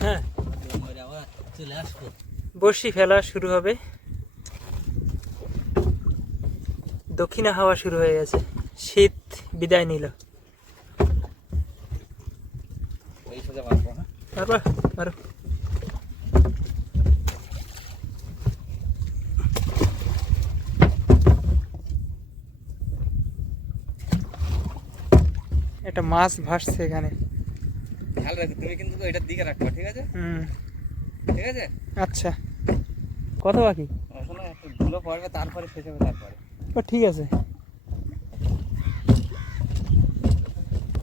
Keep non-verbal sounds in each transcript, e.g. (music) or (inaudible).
হ্যাঁ। বর্ষি ফেলা শুরু হবে। দক্ষিণা হাওয়া শুরু হয়ে গেছে। শীত বিদায় নিল। একটা মাছ ভাসছে এখানে। খেয়াল রাখো তুমি কিন্তু এটার দিকে রাখবা ঠিক আছে? হুম। ঠিক আছে? আচ্ছা। কত বাকি? ওখানে একটু ধুলো পড়বে তারপরে শেষ হবে তারপরে। ঠিক আছে।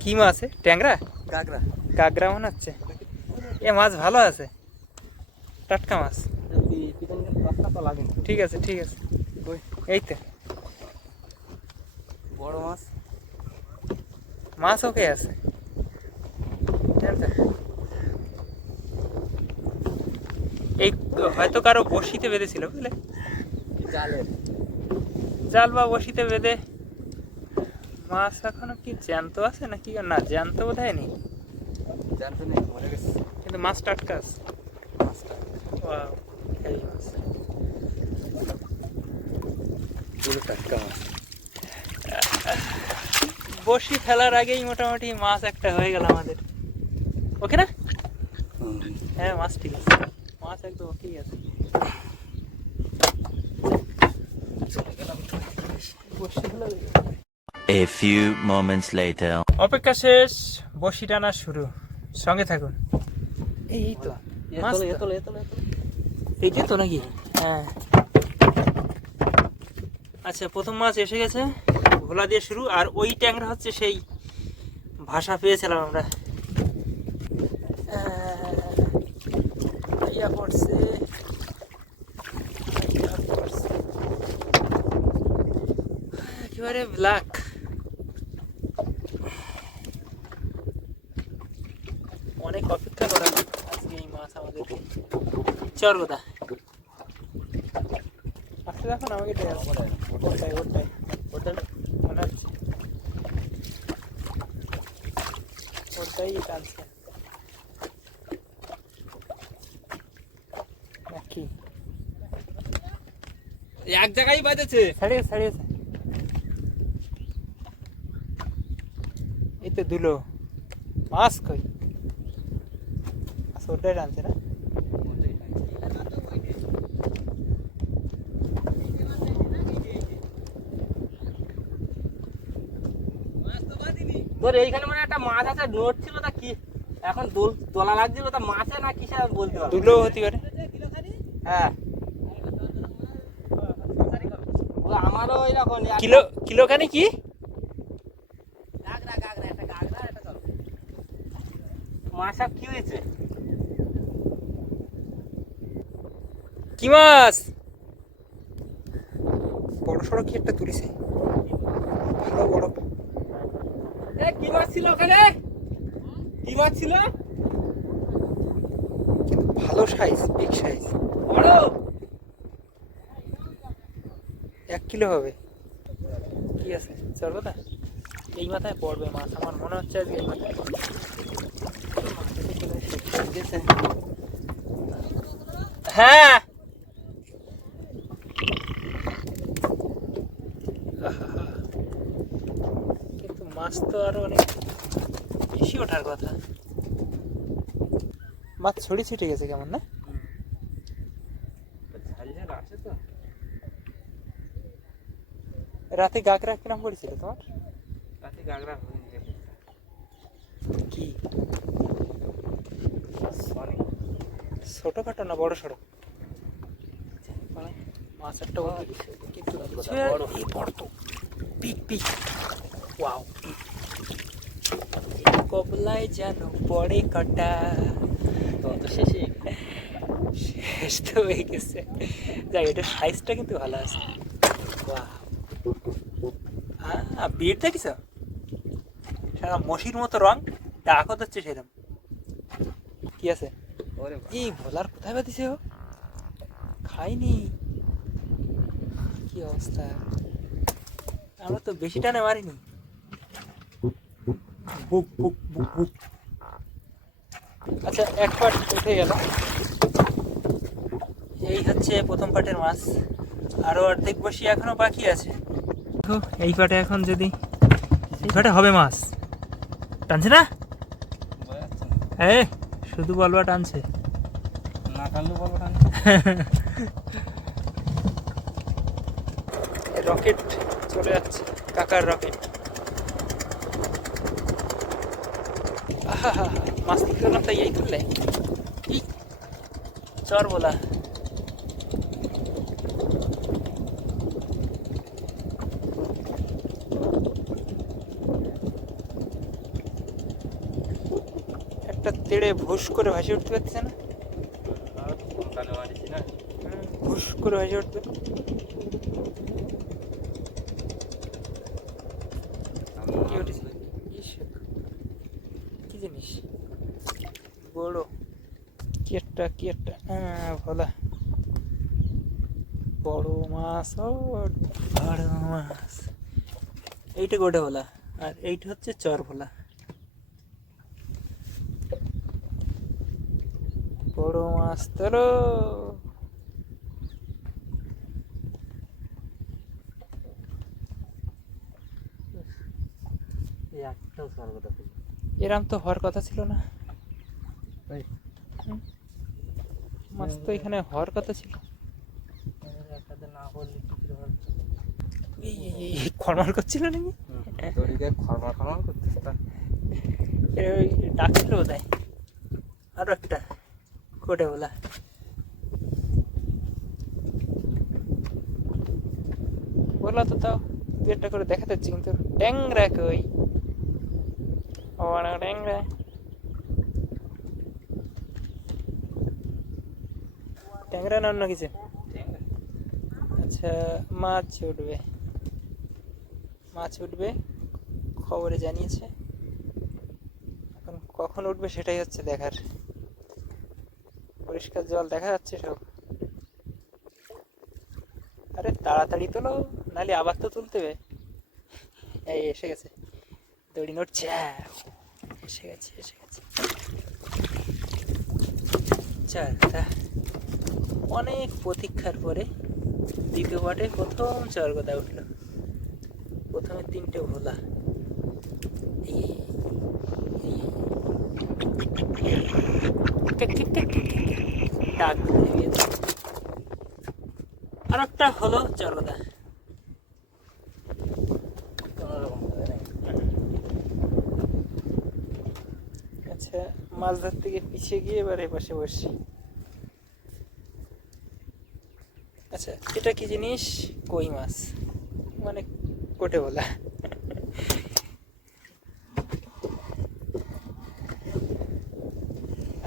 কি মাছ আছে? ট্যাংরা? কাকড়া গাগরা মনে হচ্ছে। এ মাছ ভালো আছে? টাটকা মাছ। ঠিক আছে ঠিক আছে। এই তো। বড় মাছ? মাছ ওকে আছে? এই হয়তো কারও বসিতে বেঁধেছিল বুঝলে? জাল। বা বসিতে বেঁধে মাছ এখনও কি জ্যান্ত আছে নাকি? না জ্যান্ত বোধ হয় নেই কিন্তু মাছ টাটকা আছে। বসি ফেলার আগেই মোটামুটি মাছ একটা হয়ে গেল আমাদের। ওকে না? হ্যাঁ মাছ ঠিক আছে। মাছ একদম ওকেই আছে। A few moments later. অপেক্ষা শেষ বসি টানা শুরু। সঙ্গে থাকুন। এই তো। এই যে তো নাকি? হ্যাঁ। আচ্ছা প্রথম মাছ এসে গেছে। ভোলা দিয়ে শুরু আর ওই ট্যাংরা হচ্ছে সেই ভাষা পেয়েছিলাম আমরা। একেবারে ব্ল্যাক অনেক অপেক্ষা করা আজকে এই মাছ আমাদেরকে চর কথা আসতে দেখো না আমাকে ওটাই ওটাই ওটাই মনে হচ্ছে ওটাই টানছে নাকি এক জায়গায় বাজেছে ছাড়িয়েছে ছাড়িয়েছে তো দুলো? মাছ কই? আচ্ছা ওটাই টানছে না? তোর এইখানে মানে একটা মাছ আছে নোট ছিল তা কি? এখন দোল দোলা লাগছিল তা মাছে না কিসে বলতে পারব দুলো হতে পারে। হ্যাঁ। আমারও এরকম কিলো কিলোখানি কি? মাছা কি হয়েছে? কি মাছ? বড় সড়ো কি একটা তুলিছে? ভালো বড় এ কি মাছ ছিল ওখানে? কি মাছ ছিল? ভালো সাইজ বিগ সাইজ বড়। এক কিলো হবে। কি আছে? চল কথা এই মাথায় পড়বে মাছ আমার মনে হচ্ছে আজকে এই মাথায়। পড়বে। হ্যাঁ। কিন্তু মাছ তো আরও অনেক বেশি ওঠার কথা। মাছ ছড়ি ছিটে গেছে কেমন না? রাতে গাগরা কিরম পড়েছিল তোমার? রাতে গাগরা হয়ে গেছে কি ছোটখাটো না বড় সড়ো মাছ একটা কিন্তু বড়। বড় পিক পিক। ওয়াও। কবলায় যেন কটা। তো তো শেষ। তো হয়ে গেছে। যাই এটা সাইজটা কিন্তু ভালো আছে। বিট দেখিস সারা মসির মতো রং। ডাকত হচ্ছে সেরকম কি আছে। এই ভোলার কোথায় বাদিছে ও? খাইনি। কি অবস্থা? আমরা তো বেশি টানে মারিনি। বুক বুক বুক বুক। আচ্ছা এক পার্ট উঠে গেল। এই হচ্ছে প্রথম পাটের মাছ। আরও অর্ধেক বসি এখনও বাকি আছে। দেখো, এই পাটে এখন যদি এই পাটে হবে মাছ। টানছে না। এ শুধু বলবা টানছে না টানলেও বলবা টান (laughs) রকেট চলে যাচ্ছে কাকার রকেট। মাছ দিতে গেলাম তাই এই তুললে চর বলা। একটা তেড়ে ভুস করে ভাসি উঠতে পারছে না? ভুস করে ভাসি উঠবে কি জিনিস? বড়। কি একটা কি একটা? হ্যাঁ ভোলা। বড় মাছ বড় মাছ। এইটা গোটে ভোলা? আর এইটা হচ্ছে চর ভোলা বড় মাছ সর্বদা তো হওয়ার কথা ছিল না। মাছ তো এখানে হওয়ার কথা ছিল। খড়মার করছিল নাকি? দড়িকে খরমা খরমা করতেছে ওই ডাকছিল বোধ হয় আরও একটা। কোটে বলা বলল তো তাও দু একটা করে দেখা যাচ্ছে কিন্তু ট্যাংরা কই? না ট্যাংরা। ট্যাংরা না অন্য কিছু? আচ্ছা মাছ উঠবে। মাছ উঠবে, খবরে জানিয়েছে। এখন কখন উঠবে সেটাই হচ্ছে দেখার। পরিষ্কার জল দেখা যাচ্ছে সব। আরে তাড়াতাড়ি তোলো, নাহলে আবার তো তুলতে হবে। এই, এসে গেছে। দড়ি নড়ছে, এসে গেছে এসে গেছে। চারটা অনেক প্রতীক্ষার পরে দ্বিতীয় পাটে প্রথম চর্গদা উঠল। প্রথমে তিনটে ভোলা। এই। ডাক। আর একটা হলো রকম আচ্ছা মাছ ধরতে গিয়ে পিছিয়ে গিয়ে এবার এ পাশে বসছি। আচ্ছা এটা কি জিনিস? কই মাছ? মানে কোটে বলা।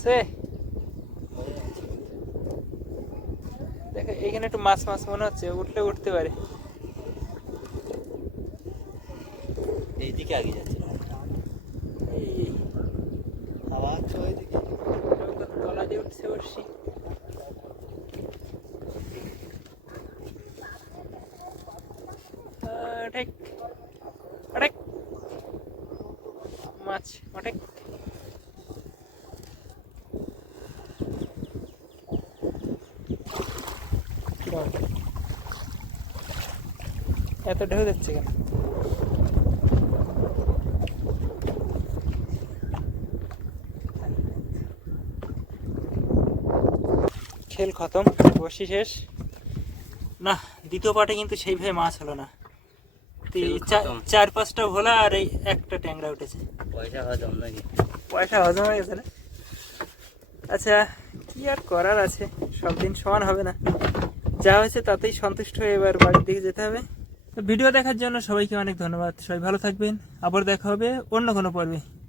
আছে? দেখো এখানে একটু মাছ মাছ মনে হচ্ছে উঠলে উঠতে পারে। এইদিকে আগে যাচ্ছে। এই। আবার দিকে। তলা দিয়ে উঠছে বসছি ঠিক অনেক মাছ অনেক এত ঢেউ যাচ্ছে কেন? খেল খতম বসি শেষ। না দ্বিতীয় পাটে কিন্তু সেইভাবে মাছ হলো না। চার পাঁচটা ভোলা আর এই একটা ট্যাংরা উঠেছে। পয়সা হজম নাকি? পয়সা হজম হয়ে গেছে না? আচ্ছা কি আর করার আছে? সব দিন সমান হবে না। যা হয়েছে তাতেই সন্তুষ্ট হয়ে এবার বাড়ির দিকে যেতে হবে। ভিডিও দেখার জন্য সবাইকে অনেক ধন্যবাদ। সবাই ভালো থাকবেন। আবার দেখা হবে অন্য কোনো পর্বে।